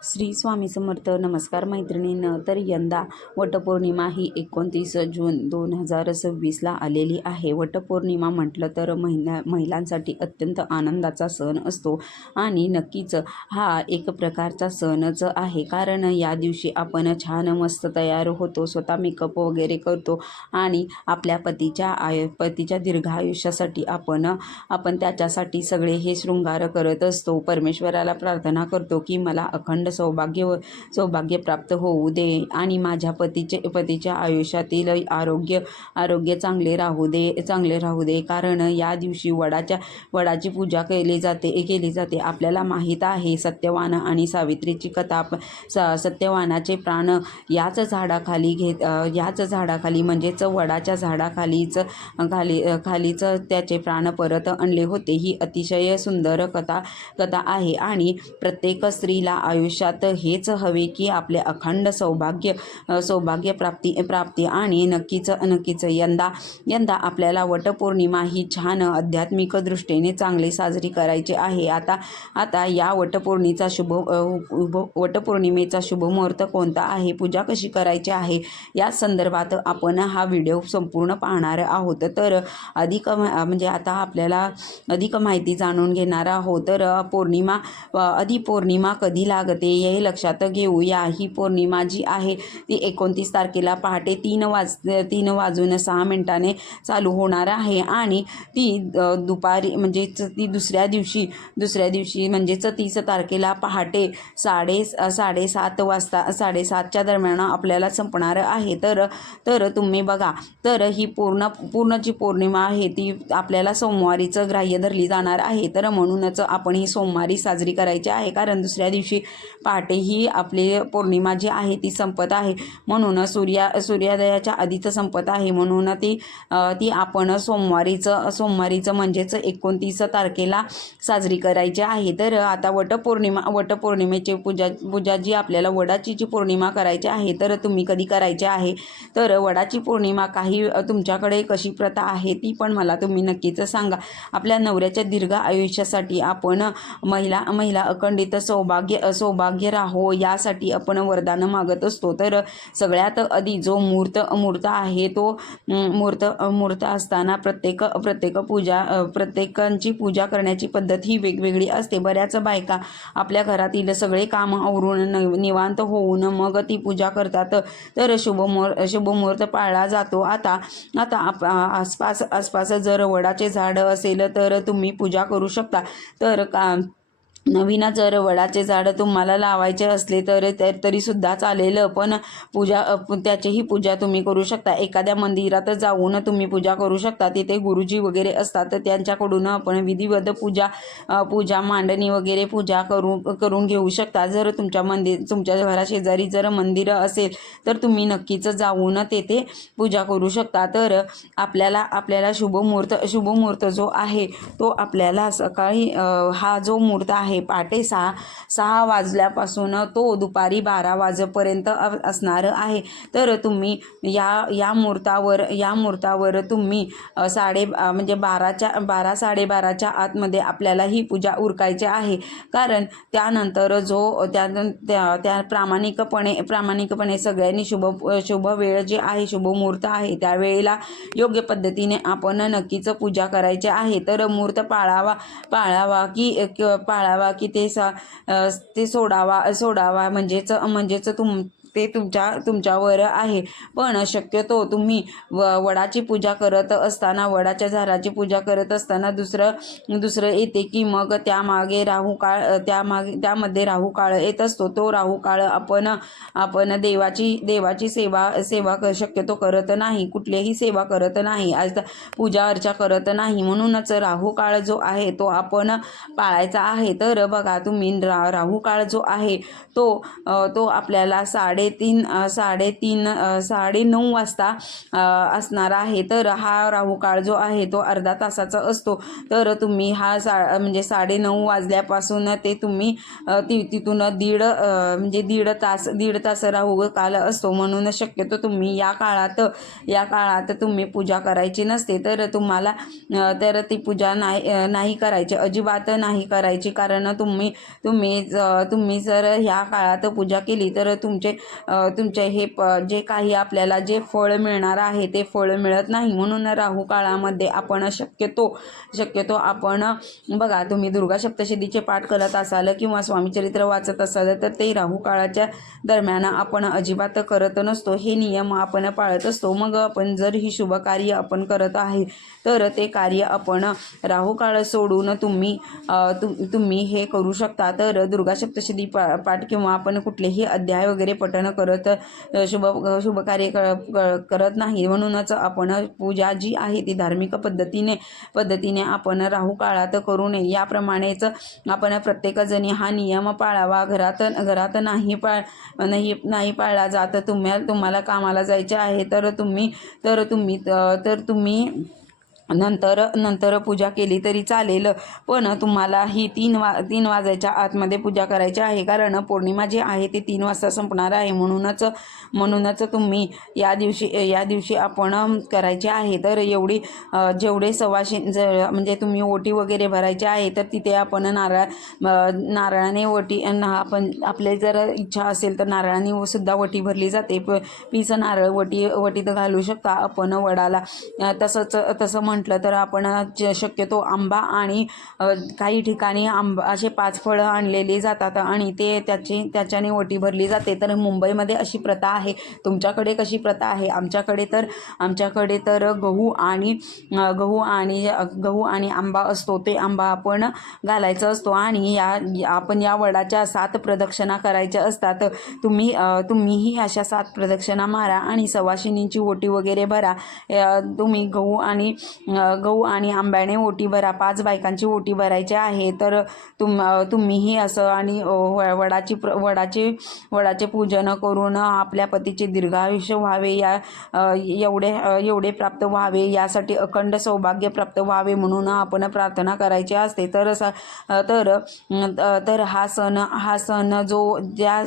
श्री स्वामी समर्थ. नमस्कार मैत्रिणींनो. तर यंदा वटपौर्णिमा ही 29 जून 2026ला आलेली आहे. वटपौर्णिमा म्हटलं तर महिलांसाठी अत्यंत आनंदाचा सण असतो आणि नक्कीच हा एक प्रकारचा सणच आहे. कारण या दिवशी आपण छान मस्त तयार होतो, स्वतः मेकअप वगैरे करतो आणि आपल्या पतीच्या दीर्घ आयुष्यासाठी आपण त्याच्यासाठी सगळे हे शृंगार करत असतो. परमेश्वराला प्रार्थना करतो की मला अखंड सौभाग्य प्राप्त होऊ दे आणि माझ्या पतीच्या आयुष्यातील आरोग्य चांगले राहू दे. कारण या दिवशी वडाची पूजा केली जाते. आपल्याला माहीत आहे सत्यवान आणि सावित्रीची कथा. सत्यवानाचे प्राण याच झाडाखाली म्हणजेच वडाच्या झाडाखालीच त्याचे प्राण परत आणले होते. ही अतिशय सुंदर कथा आहे आणि प्रत्येक स्त्रीला आयुष्यात हेच हवे की आपले अखंड सौभाग्य प्राप्ती आणि नक्कीच यंदा आपल्याला वटपौर्णिमा ही छान आध्यात्मिक दृष्टीने चांगली साजरी करायची आहे. आता या वटपौर्णिमेचा शुभ मुहूर्त कोणता आहे, पूजा कशी करायची आहे, या संदर्भात आपण हा व्हिडिओ संपूर्ण पाहणार आहोत. तर आता आपल्याला अधिक माहिती जाणून घेणार आहोत. तर पौर्णिमा कधी लागते हे लक्षात घेऊया. ही पौर्णिमा जी आहे ती 29 तारखेला पहाटे 3:06 चालू होणार आहे आणि ती दुपारी म्हणजेच ती दुसऱ्या दिवशी म्हणजेच 30 तारखेला पहाटे 7:30 दरम्यान आपल्याला संपणार आहे. तर तुम्ही बघा, तर ही पूर्ण जी पौर्णिमा आहे ती आपल्याला सोमवारीच ग्राह्य धरली जाणार आहे. तर म्हणूनच आपण ही सोमवारी साजरी करायची आहे. कारण दुसऱ्या दिवशी पहाटे ही आपली पौर्णिमा जी आहे ती संपत आहे. म्हणून सूर्योदयाच्या आधीच संपत आहे. म्हणून ती आपण सोमवारीच म्हणजेच 29 तारखेला साजरी करायची आहे. तर आता वटपौर्णिमेची पूजा जी आपल्याला वडाची जी पौर्णिमा करायची आहे, तर तुम्ही कधी करायची आहे, तर वडाची पौर्णिमा काही तुमच्याकडे कशी प्रथा आहे ती पण मला तुम्ही नक्कीच सांगा. आपल्या नवऱ्याच्या दीर्घ आयुष्यासाठी आपण महिला अखंडित सौभाग्य राहो यासाठी आपण वरदान मागत असतो. तर सगळ्यात आधी जो मूर्त आहे तो मूर्त असताना प्रत्येकांची पूजा करण्याची पद्धत ही वेगवेगळी असते. बऱ्याच बायका आपल्या घरातील सगळे काम आवरून निवांत होऊन मग ती पूजा करतात. तर शुभ मुहूर्त पाळला जातो. आता आसपास जर वडाचे झाड असेल तर तुम्ही पूजा करू शकता. तर नवीन जर वडाचे झाड तुम्हाला लावायचे असले तरी सुद्धा चालेल, पण त्याचीही पूजा तुम्ही करू शकता. एखाद्या मंदिरात जाऊन तुम्ही पूजा करू शकता. तिथे गुरुजी वगैरे असतात, तर त्यांच्याकडून आपण विधिवत पूजा मांडणी वगैरे पूजा करून घेऊ शकता. जर तुमच्या घराशेजारी जर मंदिर असेल तर तुम्ही नक्कीच जाऊन तेथे पूजा करू शकता. तर आपल्याला शुभ मुहूर्त जो आहे तो आपल्याला सकाळी हा जो मुहूर्त आहे पहाटे 6 वाजल्यापासून तो दुपारी 12 वाजेपर्यंत असणार आहे. तर तुम्ही या मुहूर्तावर तुम्ही 12:30च्या आतमध्ये आपल्याला ही पूजा उरकायची आहे. कारण त्यानंतर त्या प्रामाणिकपणे सगळ्यांनी शुभ वेळ जे आहे, शुभ मुहूर्त आहे, त्यावेळेला योग्य पद्धतीने आपण नक्कीच पूजा करायची आहे. तर मुहूर्त पाळावा की ते सोडावा म्हणजेच ते तुमच्यावर आहे. पण शक्यतो तुम्ही वडाची पूजा करत असताना, वडाच्या झाडाची पूजा करत असताना दुसरं येते की मग त्यामध्ये राहू काळ येत असतो. तो राहू काळ आपण देवाची सेवा शक्यतो करत नाही, कुठलीही सेवा करत नाही, आज पूजा अर्चा करत नाही. म्हणूनच राहू काळ जो आहे तो आपण पाळायचा आहे. तर बघा, तुम्ही राहू काळ जो आहे तो आपल्याला 10:30 साडेनऊ वाजता असणार आहे. तर हा राहू काळ जो आहे तो अर्धा तासाचा असतो. तर तुम्ही हा म्हणजे 9:30 वाजल्यापासून ते तुम्ही तिथून दीड तास राहू काल असतो. म्हणून शक्यतो तुम्ही या काळात तुम्ही पूजा करायची नसते. तर तुम्हाला ती पूजा नाही करायची, अजिबात नाही करायची. कारण तुम्ही जर ह्या काळात पूजा केली तर तुमचे हे जे काही आपल्याला जे फळ मिळणार आहे ते फळ मिळत नाही. म्हणून राहू काळामध्ये आपण शक्यतो आपण बघा, तुम्ही दुर्गा सप्तशतीचे पाठ करत असाल किंवा स्वामीचरित्र वाचत असाल तर ते राहू काळाच्या दरम्यान आपण अजिबात करत नसतो. हे नियम आपण पाळत असतो. मग आपण जर ही शुभ कार्य आपण करत आहे तर ते कार्य आपण राहू काळ सोडून तुम्ही हे करू शकता. तर दुर्गा सप्तशती पाठ किंवा आपण कुठलेही अध्याय वगैरे पठण करत शुभ कार्य करत नाही. म्हणूनच आपण पूजा जी आहे ती धार्मिक पद्धतीने आपण राहू काळात करू नये. याप्रमाणेच आपण प्रत्येक जणी हा नियम पाळावा. घरात नाही पाळला जात. तुम्हाला कामाला जायचे आहे तर तुम्ही नंतर पूजा केली तरी चालेल, पण तुम्हाला ही 3 वाजायच्या आतमध्ये पूजा करायची आहे. कारण पौर्णिमा जी आहे ती 3 वाजता संपणार आहे. म्हणूनच तुम्ही या दिवशी आपण करायचे आहे. तर जेवढे सवाशे म्हणजे तुम्ही ओटी वगैरे भरायची आहे तर तिथे आपण नारळाने ओटी, आपण आपले जर इच्छा असेल तर नारळाने सुद्धा ओटी भरली जाते. पीस नारळ वटीत घालू शकता आपण वडाला. तसं म्हटलं तर आपण शक्यतो आंबा आणि काही ठिकाणी असे 5 फळं आणलेली जातात आणि ते त्याच्याने ओटी भरली जाते. तर मुंबईमध्ये अशी प्रथा आहे. तुमच्याकडे कशी प्रथा आहे? आमच्याकडे तर गहू आणि आंबा असतो. ते आंबा आपण घालायचा असतो आणि आपण या वडाच्या 7 प्रदक्षिणा करायच्या असतात. तुम्हीही अशा 7 प्रदक्षिणा मारा आणि सवाशिनींची ओटी वगैरे भरा. तुम्ही गहू आणि आंब्याने ओटी भरा. 5 बायकांची ओटी भरायची आहे. तर तुम्हीही असं आणि वडाचे पूजन करून आपल्या पतीचे दीर्घायुष्य व्हावे, एवढे प्राप्त व्हावे, यासाठी अखंड सौभाग्य प्राप्त व्हावे म्हणून आपण प्रार्थना करायची असते. तर हा सण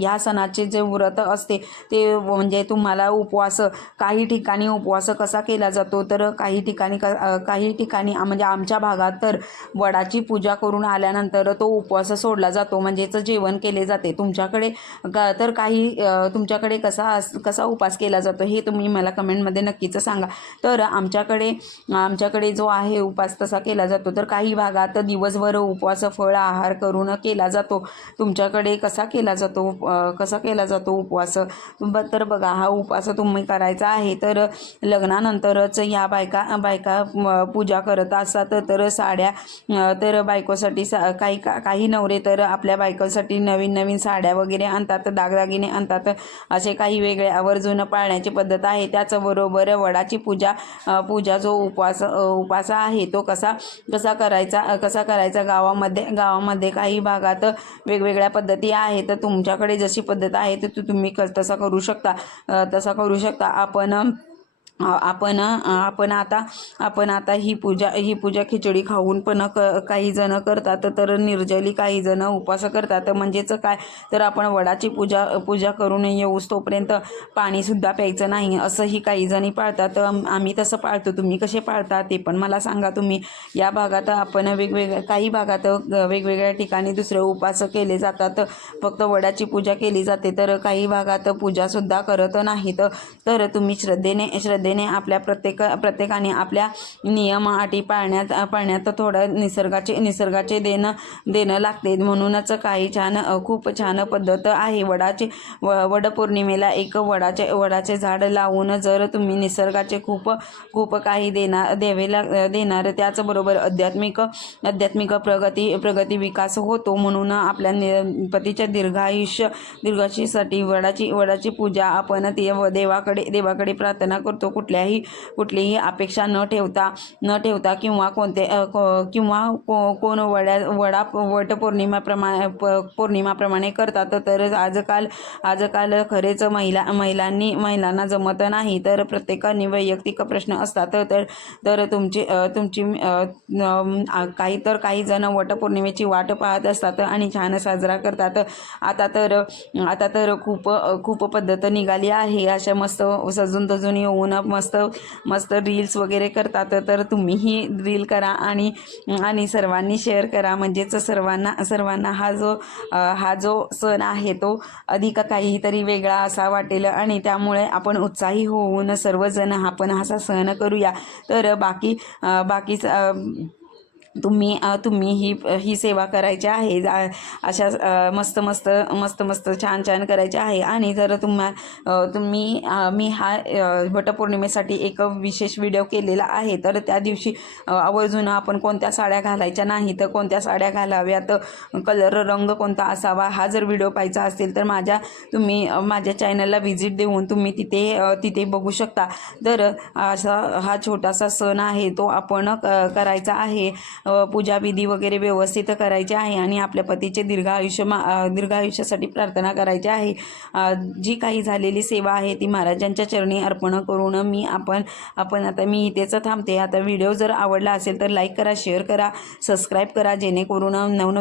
या सणाचे जे व्रत असते ते म्हणजे तुम्हाला काही ठिकाणी उपवास कसा केला जातो, तर काही ठिकाणी म्हणजे आमच्या भागात तर वडाची पूजा करून आल्यानंतर तो उपवास सोडला जातो, म्हणजेच जेवण केले जाते. तुमच्याकडे कसा उपवास केला जातो हे तुम्ही मला कमेंटमध्ये नक्कीच सांगा. तर आमच्याकडे जो आहे उपवास तसा केला जातो. तर काही भागात दिवसभर उपवास फळ आहार करून केला जातो. तुमच्याकडे कसा केला जातो उपवास? तर बघा, हा उपवास तुम्ही करायचा आहे. तर लग्नानंतरच या बायका पूजा करत असतात. तर साड्या, तर बायकोसाठी काही नवरे तर आपल्या बायकोसाठी नवीन साड्या वगैरे आणतात, दागदागिने आणतात. असे काही वेगळे आवर्जून पाळण्याची पद्धत आहे. त्याचबरोबर वडाची पूजा जो उपवास आहे तो कसा करायचा गावामध्ये काही भागात वेगवेगळ्या पद्धती आहेत. तर तुमच्याकडे जशी पद्धत आहे तर तुम्ही तसा करू शकता. आपण आता ही पूजा खिचडी खाऊन पण काही जण करतात. तर निर्जली काही जण उपवास करतात. म्हणजेच काय, तर आपण वडाची पूजा करून येऊस तोपर्यंत पाणी सुद्धा प्यायचं नाही असंही काही जणी पाळतात. आम्ही तसं पाळतो. तुम्ही कसे पाळता ते पण मला सांगा. तुम्ही या भागात आपण काही भागात वेगवेगळ्या ठिकाणी दुसरे उपवास केले जातात, फक्त वडाची पूजा केली जाते. तर काही भागात पूजा सुद्धा करत नाहीत. तर तुम्ही श्रद्धेने आपल्या प्रत्येकाने आपल्या नियम अटी पाळण्यात थोडं निसर्गाचे देणं लागते. म्हणूनच खूप छान पद्धत आहे. वडपौर्णिमेला एक वडाचे झाड लावून जर तुम्ही निसर्गाचे खूप काही देणार, त्याचबरोबर आध्यात्मिक प्रगती विकास होतो. म्हणून आपल्या पतीच्या दीर्घायुष्यासाठी वडाची पूजा आपण देवाकडे प्रार्थना करतो. कुठलीही अपेक्षा न ठेवता किंवा कोण पौर्णिमाप्रमाणे करतात. तर आजकाल खरेच महिलांना जमत नाही. तर प्रत्येकाने वैयक्तिक प्रश्न असतात. तर काही जण वटपौर्णिमेची वाट पाहत असतात आणि छान साजरा करतात. आता तर खूप पद्धत निघाली आहे. अशा मस्त सजून धजून येऊन मस्त रील्स वगैरे करतात. तर तुम्हीही रील करा आणि सर्वांनी शेअर करा. म्हणजेच सर्वांना हा जो सण आहे तो अधिक काहीतरी वेगळा असा वाटेल आणि त्यामुळे आपण उत्साही होऊन सर्वजण आपण असा सण करूया. तर बाकी तुम्ही ही सेवा करायची आहे. अशा मस्त छान करायचे आहे. आणि जर मी हा वटपौर्णिमेसाठी एक विशेष व्हिडिओ केलेला आहे. तर त्या दिवशी आवर्जून आपण कोणत्या साड्या घालायच्या नाही, तर कोणत्या साड्या घालाव्यात, रंग कोणता असावा, हा जर व्हिडिओ पाहायचा असेल तर तुम्ही माझ्या चॅनलला व्हिजिट देऊन तुम्ही तिथे बघू शकता. तर असा हा छोटासा सण आहे तो आपण करायचा आहे. पूजाविधी वगैरे व्यवस्थित करायचे आहे आणि आपल्या पतीचे दीर्घ आयुष्यासाठी प्रार्थना करायची आहे. जी काही झालेली सेवा आहे ती महाराजांच्या चरणी अर्पण करून मी इथेच थांबते. आता व्हिडिओ जर आवडला असेल तर लाईक करा, शेअर करा, सबस्क्राईब करा, जेणेकरून नवनवीन